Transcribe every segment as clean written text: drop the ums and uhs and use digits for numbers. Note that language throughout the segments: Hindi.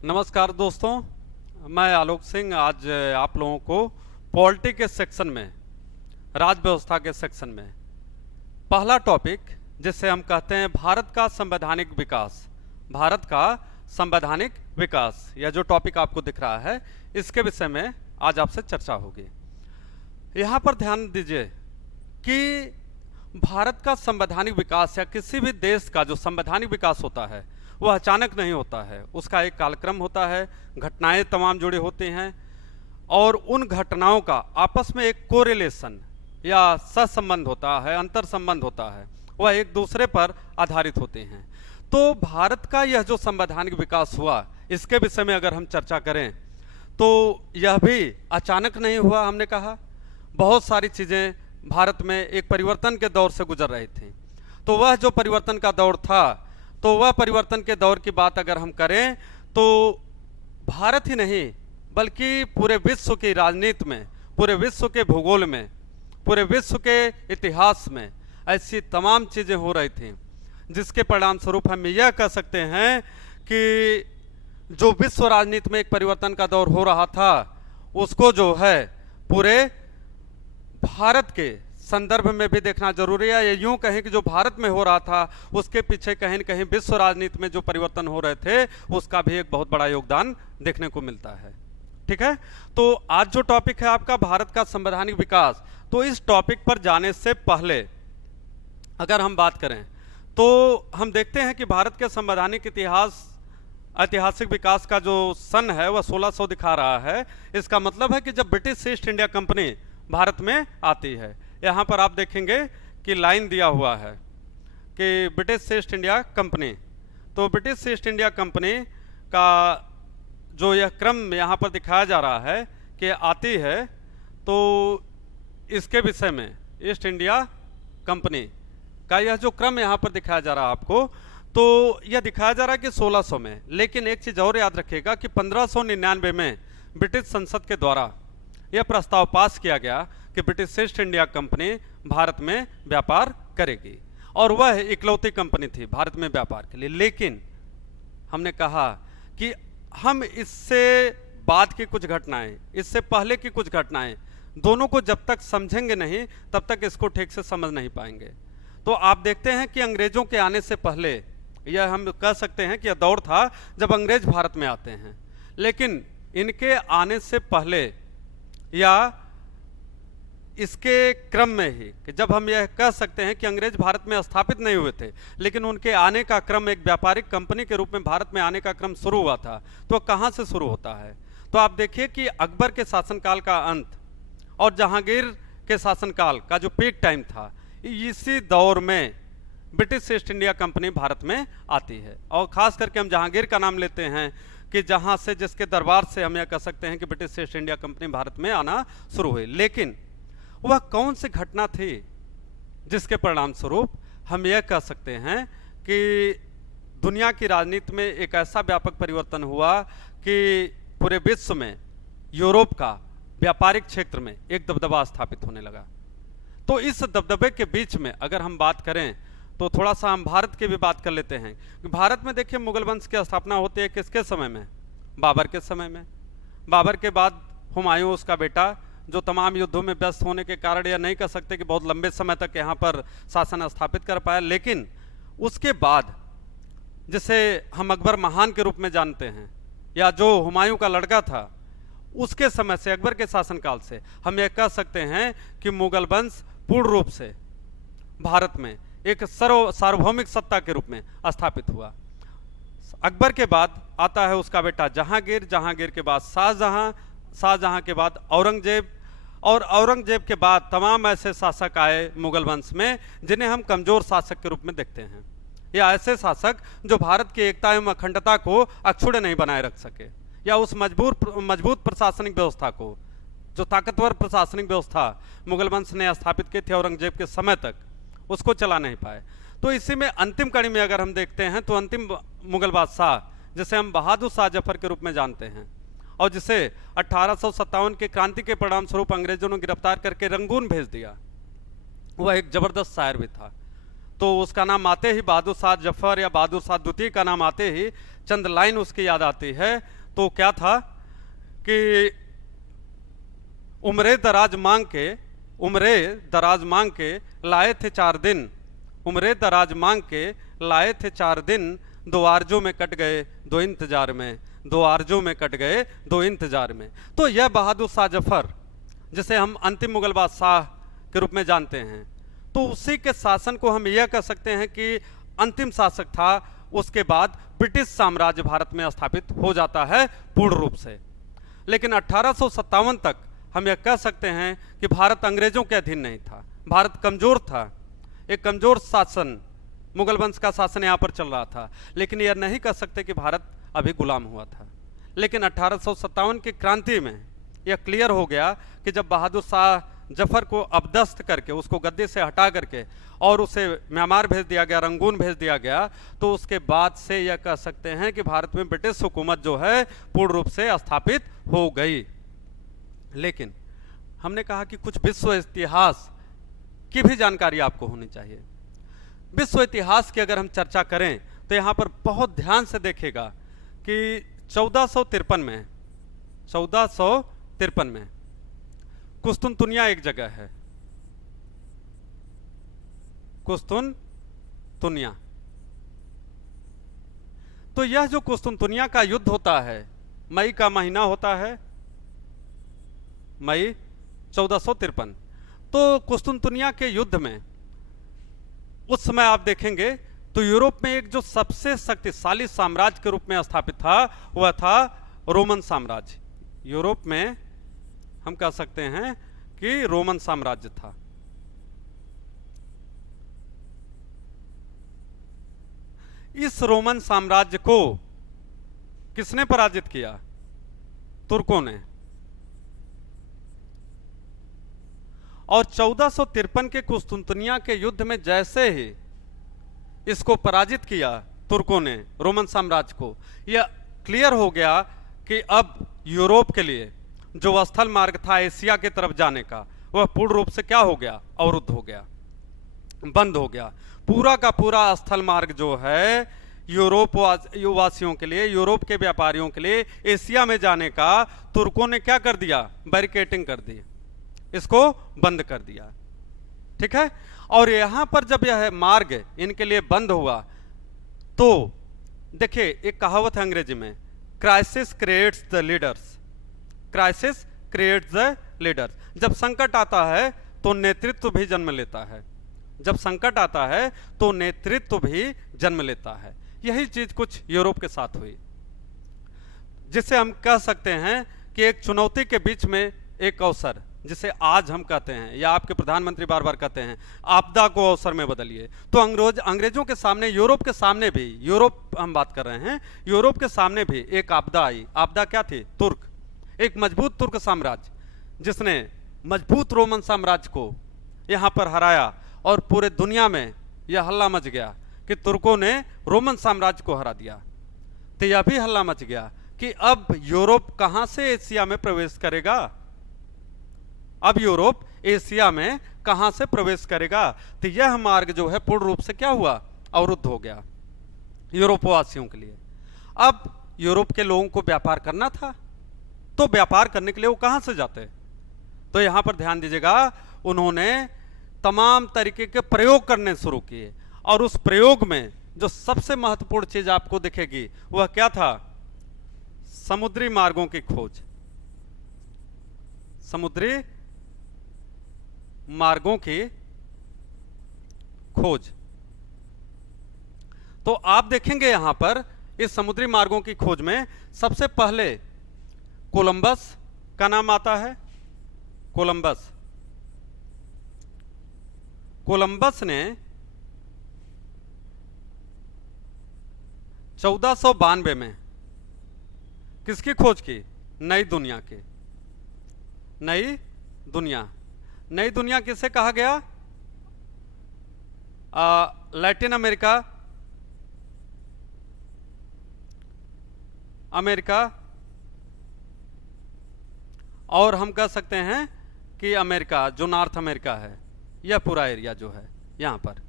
नमस्कार दोस्तों, मैं आलोक सिंह आज आप लोगों को पॉलिटी के सेक्शन में, राज व्यवस्था के सेक्शन में पहला टॉपिक जिसे हम कहते हैं भारत का संवैधानिक विकास, भारत का संवैधानिक विकास, यह जो टॉपिक आपको दिख रहा है इसके विषय में आज आपसे चर्चा होगी। यहाँ पर ध्यान दीजिए कि भारत का संवैधानिक विकास या किसी भी देश का जो संवैधानिक विकास होता है वह अचानक नहीं होता है, उसका एक कालक्रम होता है, घटनाएं तमाम जुड़ी होती हैं और उन घटनाओं का आपस में एक कोरिलेशन या सहसंबंध होता है, अंतर संबंध होता है, वह एक दूसरे पर आधारित होते हैं। तो भारत का यह जो संवैधानिक विकास हुआ इसके विषय में अगर हम चर्चा करें तो यह भी अचानक नहीं हुआ। हमने कहा बहुत सारी चीज़ें भारत में एक परिवर्तन के दौर से गुजर रही थी। तो वह जो परिवर्तन का दौर था, तो वह परिवर्तन के दौर की बात अगर हम करें तो भारत ही नहीं बल्कि पूरे विश्व की राजनीति में, पूरे विश्व के भूगोल में, पूरे विश्व के इतिहास में ऐसी तमाम चीज़ें हो रही थी जिसके परिणाम स्वरूप हम यह कह सकते हैं कि जो विश्व राजनीति में एक परिवर्तन का दौर हो रहा था उसको जो है पूरे भारत के संदर्भ में भी देखना जरूरी है। या यूं कहें कि जो भारत में हो रहा था उसके पीछे कहीं न कहीं विश्व राजनीति में जो परिवर्तन हो रहे थे उसका भी एक बहुत बड़ा योगदान देखने को मिलता है। ठीक है, तो आज जो टॉपिक है आपका भारत का संवैधानिक विकास, तो इस टॉपिक पर जाने से पहले अगर हम बात करें तो हम देखते हैं कि भारत के संवैधानिक ऐतिहासिक विकास का जो सन है वह 1600 दिखा रहा है। इसका मतलब है कि जब British east India company Bharat में आती है, यहाँ पर आप देखेंगे कि लाइन दिया हुआ है कि ब्रिटिश ईस्ट इंडिया कंपनी, तो ब्रिटिश ईस्ट इंडिया कंपनी का जो यह क्रम यहाँ पर दिखाया जा रहा है कि आती है, तो इसके विषय में ईस्ट इंडिया कंपनी का यह जो क्रम यहाँ पर दिखाया जा रहा है आपको, तो यह दिखाया जा रहा है कि 1600 में। लेकिन एक चीज़ और याद रखिएगा कि 1599 में ब्रिटिश संसद के द्वारा यह प्रस्ताव पास किया गया कि British east India company Bharat में व्यापार करेगी और वह इकलौती कंपनी थी भारत में व्यापार के लिए। लेकिन हमने कहा कि हम इससे बाद की कुछ घटनाएं, इससे पहले की कुछ घटनाएं, दोनों को जब तक समझेंगे नहीं तब तक इसको ठीक से समझ नहीं पाएंगे। तो आप देखते हैं कि अंग्रेजों के आने से पहले, यह हम कह सकते हैं कि यह दौर था जब अंग्रेज भारत में आते हैं, लेकिन इनके आने से पहले या इसके क्रम में ही कि जब हम यह कह सकते हैं कि अंग्रेज भारत में स्थापित नहीं हुए थे, लेकिन उनके आने का क्रम एक व्यापारिक कंपनी के रूप में भारत में आने का क्रम शुरू हुआ था। तो कहाँ से शुरू होता है? तो आप देखिए कि अकबर के शासनकाल का अंत और जहांगीर के शासनकाल का जो पीक टाइम था, इसी दौर में British east India company Bharat में आती है। और ख़ास करके हम जहांगीर का नाम लेते हैं कि जहाँ से, जिसके दरबार से हम यह कह सकते हैं कि British east India company Bharat में आना शुरू हुई। लेकिन वह कौन सी घटना थी जिसके परिणाम स्वरूप हम यह कह सकते हैं कि दुनिया की राजनीति में एक ऐसा व्यापक परिवर्तन हुआ कि पूरे विश्व में यूरोप का व्यापारिक क्षेत्र में एक दबदबा स्थापित होने लगा। तो इस दबदबे के बीच में अगर हम बात करें तो थोड़ा सा हम भारत की भी बात कर लेते हैं। भारत में देखिए मुगल वंश की स्थापना होती है किसके समय में? बाबर के समय में। बाबर के बाद हुमायूं उसका बेटा, जो तमाम युद्धों में व्यस्त होने के कारण यह नहीं कह सकते कि बहुत लंबे समय तक यहाँ पर शासन स्थापित कर पाया, लेकिन उसके बाद जिसे हम अकबर महान के रूप में जानते हैं या जो हुमायूं का लड़का था, उसके समय से, अकबर के शासनकाल से हम यह कह सकते हैं कि मुगल वंश पूर्ण रूप से भारत में एक सार्वभौमिक सत्ता के रूप में स्थापित हुआ। अकबर के बाद आता है उसका बेटा जहांगीर, जहांगीर के बाद शाहजहां, शाहजहां के बाद औरंगजेब, और औरंगजेब के बाद तमाम ऐसे शासक आए मुगल वंश में जिन्हें हम कमजोर शासक के रूप में देखते हैं, या ऐसे शासक जो भारत की एकता एवं अखंडता को अक्षुण्ण नहीं बनाए रख सके, या उस मजबूत प्रशासनिक व्यवस्था को, जो ताकतवर प्रशासनिक व्यवस्था मुगल वंश ने स्थापित की थी औरंगजेब के समय तक, उसको चला नहीं पाए। तो इसी में अंतिम कड़ी में अगर हम देखते हैं तो अंतिम मुगल बादशाह जिसे हम बहादुर शाह जफर के रूप में जानते हैं और जिसे 1857 के क्रांति के परिणाम स्वरूप अंग्रेजों ने गिरफ्तार करके रंगून भेज दिया, वह एक जबरदस्त शायर भी था। तो उसका नाम आते ही बहादुर शाह जफर या बहादुर शाह द्वितीय का नाम आते ही चंद लाइन उसकी याद आती है, तो क्या था कि उम्रे दराज मांग के लाए थे 4 दिन, उम्रे दराज मांग के लाए थे 4 दिन, 2 आरजों में कट गए 2 इंतजार में, 2 आरजों में कट गए 2 इंतजार में। तो यह बहादुर शाह जफर, जिसे हम अंतिम मुगल बादशाह के रूप में जानते हैं, तो उसी के शासन को हम यह कह सकते हैं कि अंतिम शासक था। उसके बाद ब्रिटिश साम्राज्य भारत में स्थापित हो जाता है पूर्ण रूप से। लेकिन 1857 तक हम यह कह सकते हैं कि भारत अंग्रेजों के अधीन नहीं था, भारत कमजोर था, एक कमजोर शासन, मुगल वंश का शासन यहाँ पर चल रहा था। लेकिन यह नहीं कह सकते कि भारत अभी गुलाम हुआ था। लेकिन 1857 की क्रांति में यह क्लियर हो गया कि जब बहादुर शाह जफर को अपदस्थ करके, उसको गद्दी से हटा करके और उसे म्यांमार भेज दिया गया, रंगून भेज दिया गया, तो उसके बाद से यह कह सकते हैं कि भारत में ब्रिटिश हुकूमत जो है पूर्ण रूप से स्थापित हो गई। लेकिन हमने कहा कि कुछ विश्व इतिहास की भी जानकारी आपको होनी चाहिए। विश्व इतिहास की अगर हम चर्चा करें तो यहाँ पर बहुत ध्यान से देखिएगा कि 1453 में कुस्तुनतुनिया एक जगह है, कुस्तुनतुनिया। तो यह जो कुस्तुनतुनिया का युद्ध होता है, मई का महीना होता है, मई 1453। तो कुस्तुनतुनिया के युद्ध में उस समय आप देखेंगे तो यूरोप में एक जो सबसे शक्तिशाली साम्राज्य के रूप में स्थापित था वह था रोमन साम्राज्य। यूरोप में हम कह सकते हैं कि रोमन साम्राज्य था। इस रोमन साम्राज्य को किसने पराजित किया? तुर्कों ने। और 1453 के कुस्तुनतुनिया के युद्ध में जैसे ही इसको पराजित किया तुर्कों ने, रोमन साम्राज्य को, यह क्लियर हो गया कि अब यूरोप के लिए जो स्थल मार्ग था एशिया की तरफ जाने का, वह पूर्ण रूप से क्या हो गया? अवरुद्ध हो गया, बंद हो गया। पूरा का पूरा स्थल मार्ग जो है यूरोप वासियों के लिए, यूरोप के व्यापारियों के लिए एशिया में जाने का तुर्कों ने क्या कर दिया? बैरिकेटिंग कर दी, इसको बंद कर दिया। ठीक है। और यहां पर जब यह मार्ग इनके लिए बंद हुआ तो देखिए, एक कहावत है अंग्रेजी में, crisis creates the leaders, crisis creates the leaders. जब संकट आता है तो नेतृत्व भी जन्म लेता है, जब संकट आता है तो नेतृत्व भी जन्म लेता है। यही चीज कुछ यूरोप के साथ हुई, जिसे हम कह सकते हैं कि एक चुनौती के बीच में एक अवसर, जिसे आज हम कहते हैं या आपके प्रधानमंत्री बार बार कहते हैं, आपदा को अवसर में बदलिए। तो अंग्रेजों के सामने, यूरोप के सामने भी, यूरोप हम बात कर रहे हैं, यूरोप के सामने भी एक आपदा आई। आपदा क्या थी? तुर्क, एक मजबूत तुर्क साम्राज्य जिसने मजबूत रोमन साम्राज्य को यहां पर हराया और पूरे दुनिया में यह हल्ला मच गया कि तुर्कों ने रोमन साम्राज्य को हरा दिया। तो यह भी हल्ला मच गया कि अब यूरोप कहां से एशिया में प्रवेश करेगा? अब यूरोप एशिया में कहां से प्रवेश करेगा? तो यह मार्ग जो है पूर्ण रूप से क्या हुआ? अवरुद्ध हो गया यूरोप वासियों के लिए। अब यूरोप के लोगों को व्यापार करना था, तो व्यापार करने के लिए वो कहां से जाते? तो यहां पर ध्यान दीजिएगा, उन्होंने तमाम तरीके के प्रयोग करने शुरू किए और उस प्रयोग में जो सबसे महत्वपूर्ण चीज आपको दिखेगी वह क्या था? समुद्री मार्गों की खोज, समुद्री मार्गों की खोज। तो आप देखेंगे यहां पर इस समुद्री मार्गों की खोज में सबसे पहले कोलंबस का नाम आता है। कोलंबस, कोलंबस ने 1492 में किसकी खोज की? नई दुनिया की। नई दुनिया, नई दुनिया किसे कहा गया? लैटिन अमेरिका, अमेरिका, और हम कह सकते हैं कि अमेरिका, जो नॉर्थ अमेरिका है, यह पूरा एरिया जो है यहां पर।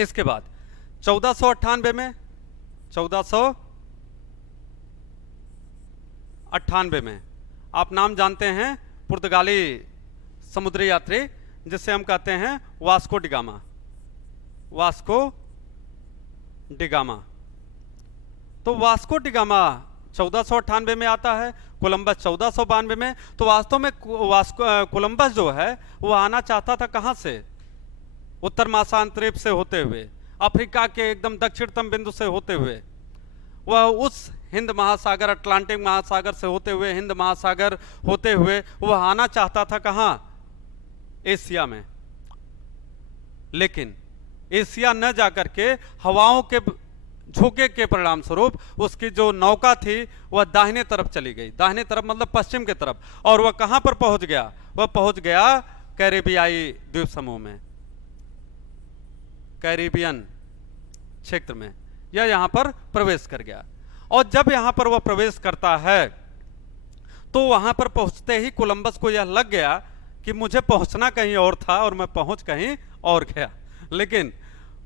इसके बाद 1498 में, 1498 98 में। आप नाम जानते हैं पुर्तगाली समुद्री यात्री जिसे हम कहते हैं वास्को डिगामा। Vasco da Gama. तो वास्को डिगामा 1498 में आता है, कोलंबस 1492 में। तो वास्तव में कोलंबस जो है वो आना चाहता था कहां से? उत्तर महासागरीय से होते हुए, अफ्रीका के एकदम दक्षिणतम बिंदु से होते हुए, वह उस हिंद महासागर, अटलांटिक महासागर से होते हुए, हिंद महासागर होते हुए वह आना चाहता था कहां? एशिया में। लेकिन एशिया न जाकर के हवाओं के झोंके के परिणाम स्वरूप उसकी जो नौका थी वह दाहिने तरफ चली गई। दाहिने तरफ मतलब पश्चिम की तरफ। और वह कहां पर पहुंच गया? वह पहुंच गया कैरेबियाई द्वीप समूह में, कैरिबियन क्षेत्र में। यह यहां पर प्रवेश कर गया। और जब यहां पर वह प्रवेश करता है तो वहां पर पहुंचते ही कोलंबस को यह लग गया कि मुझे पहुंचना कहीं और था और मैं पहुंच कहीं और गया। लेकिन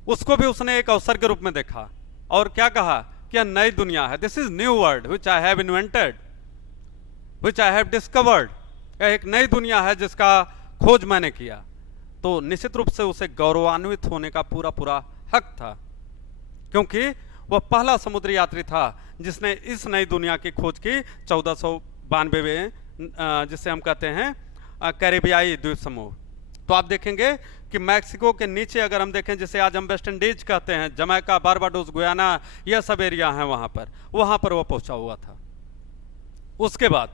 उसको भी उसने एक अवसर के रूप में देखा और क्या कहा कि यह नई दुनिया है। This is new world which I have invented, which I have discovered. यह एक नई दुनिया है जिसका खोज मैंने किया। तो निश्चित रूप से उसे गौरवान्वित होने का पूरा पूरा हक था, क्योंकि वह पहला समुद्री यात्री था जिसने इस नई दुनिया की खोज की 1492 में, जिसे हम कहते हैं कैरेबियाई द्वीप समूह। तो आप देखेंगे कि मैक्सिको के नीचे अगर हम देखें, जिसे आज हम वेस्ट इंडीज कहते हैं, जमैका, बारबाडोस, गुयाना, यह सब एरिया है वहां पर वह पहुंचा हुआ था। उसके बाद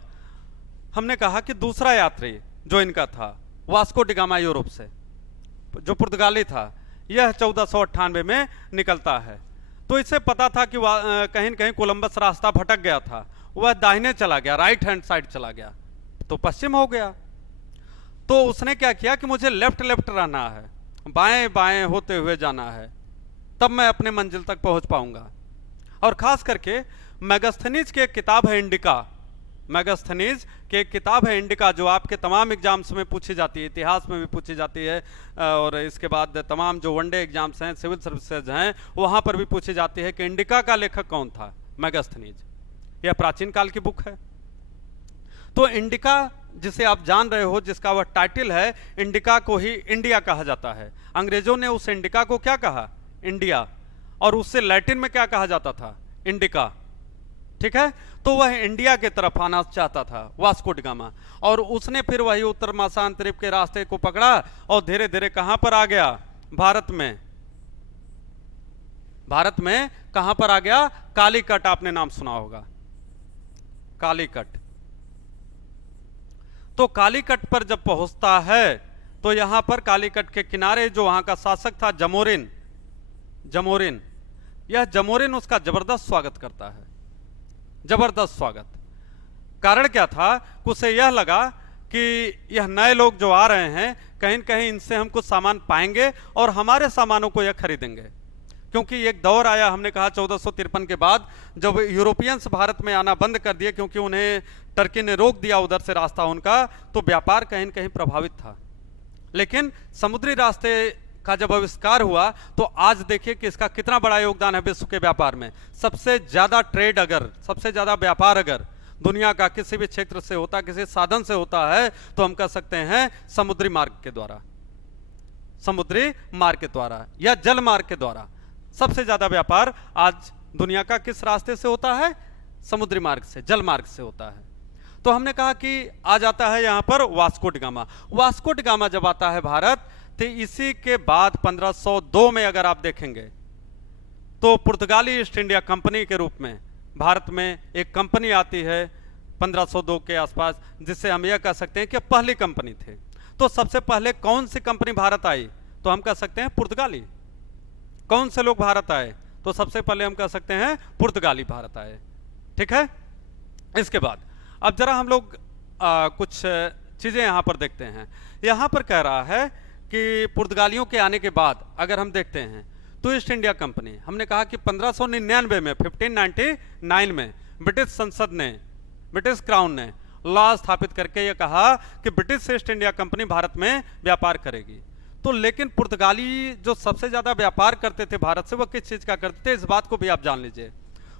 हमने कहा कि दूसरा यात्री जो इनका था वास्को डिगामा, यूरोप से, जो पुर्तगाली था, यह 1498 में निकलता है। तो इससे पता था कि कहीं न कहीं कोलंबस रास्ता भटक गया था। वह दाहिने चला गया, राइट हैंड साइड चला गया, तो पश्चिम हो गया। तो उसने क्या किया कि मुझे लेफ्ट रहना है, बाएं बाएं होते हुए जाना है, तब मैं अपने मंजिल तक पहुंच पाऊंगा। और खास करके मैगस्थनीज की एक किताब है इंडिका, मैगस्थनीज की एक किताब है इंडिका, जो आपके तमाम एग्जाम्स में पूछी जाती है, इतिहास में भी पूछी जाती है, और इसके बाद तमाम जो वनडे एग्जाम्स हैं, सिविल सर्विसेज हैं, वहां पर भी पूछी जाती है कि इंडिका का लेखक कौन था? मैगस्थनीज। यह प्राचीन काल की बुक है। तो इंडिका जिसे आप जान रहे हो, जिसका वह टाइटल है, इंडिका को ही इंडिया कहा जाता है। अंग्रेजों ने उस इंडिका को क्या कहा? इंडिया। और उससे लैटिन में क्या कहा जाता था? इंडिका। ठीक है। तो वह इंडिया के तरफ आना चाहता था, वास्को डिगामा। और उसने फिर वही उत्तर महासागरीय के रास्ते को पकड़ा और धीरे धीरे कहां पर आ गया? भारत में। भारत में कहां पर आ गया? कालीकट, आपने नाम सुना होगा, कालीकट। तो कालीकट पर जब पहुंचता है तो यहां पर कालीकट के किनारे जो वहां का शासक था जमोरिन, यह जमोरिन उसका जबरदस्त स्वागत करता है, जबरदस्त स्वागत। कारण क्या था? उसे यह लगा कि यह नए लोग जो आ रहे हैं, कहीं न कहीं इनसे हम कुछ सामान पाएंगे और हमारे सामानों को यह खरीदेंगे। क्योंकि एक दौर आया, हमने कहा 1453 के बाद, जब यूरोपियंस भारत में आना बंद कर दिए, क्योंकि उन्हें टर्की ने रोक दिया उधर से रास्ता उनका, तो व्यापार कहीं न कहीं प्रभावित था। लेकिन समुद्री रास्ते का जब आविष्कार हुआ तो आज देखिए कि इसका कितना बड़ा योगदान है विश्व के व्यापार में। सबसे ज्यादा ट्रेड, अगर सबसे ज्यादा व्यापार अगर दुनिया का किसी भी क्षेत्र से होता, किसी साधन से होता है, तो हम कह सकते हैं समुद्री मार्ग के द्वारा, समुद्री मार्ग के द्वारा या जल मार्ग के द्वारा। सबसे ज्यादा व्यापार आज दुनिया का किस रास्ते से होता है? समुद्री मार्ग से, जल मार्ग से होता है। तो हमने कहा कि आ जाता है यहां पर वास्को डिगामा। वास्को डिगामा जब आता है भारत, तो इसी के बाद 1502 में अगर आप देखेंगे तो पुर्तगाली ईस्ट इंडिया कंपनी के रूप में भारत में एक कंपनी आती है 1502 के आसपास, जिससे हम यह कह सकते हैं कि पहली कंपनी थे। तो सबसे पहले कौन सी कंपनी भारत आई? तो हम कह सकते हैं पुर्तगाली। कौन से लोग भारत आए? तो सबसे पहले हम कह सकते हैं पुर्तगाली भारत आए। ठीक है। इसके बाद अब जरा हम लोग कुछ चीजें यहां पर देखते हैं। यहां पर कह रहा है कि पुर्तगालियों के आने के बाद अगर हम देखते हैं तो ईस्ट इंडिया कंपनी, हमने कहा कि 1599 में, 1599 में ब्रिटिश संसद ने, ब्रिटिश क्राउन ने लॉ स्थापित करके यह कहा कि British east India company Bharat में व्यापार करेगी। तो लेकिन पुर्तगाली जो सबसे ज्यादा व्यापार करते थे भारत से, वह किस चीज का करते थे? इस बात को भी आप जान लीजिए।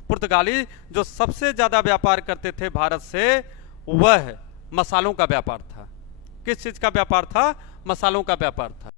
पुर्तगाली जो सबसे ज्यादा व्यापार करते थे भारत से, वह मसालों का व्यापार था। किस चीज का व्यापार था? मसालों का व्यापार था।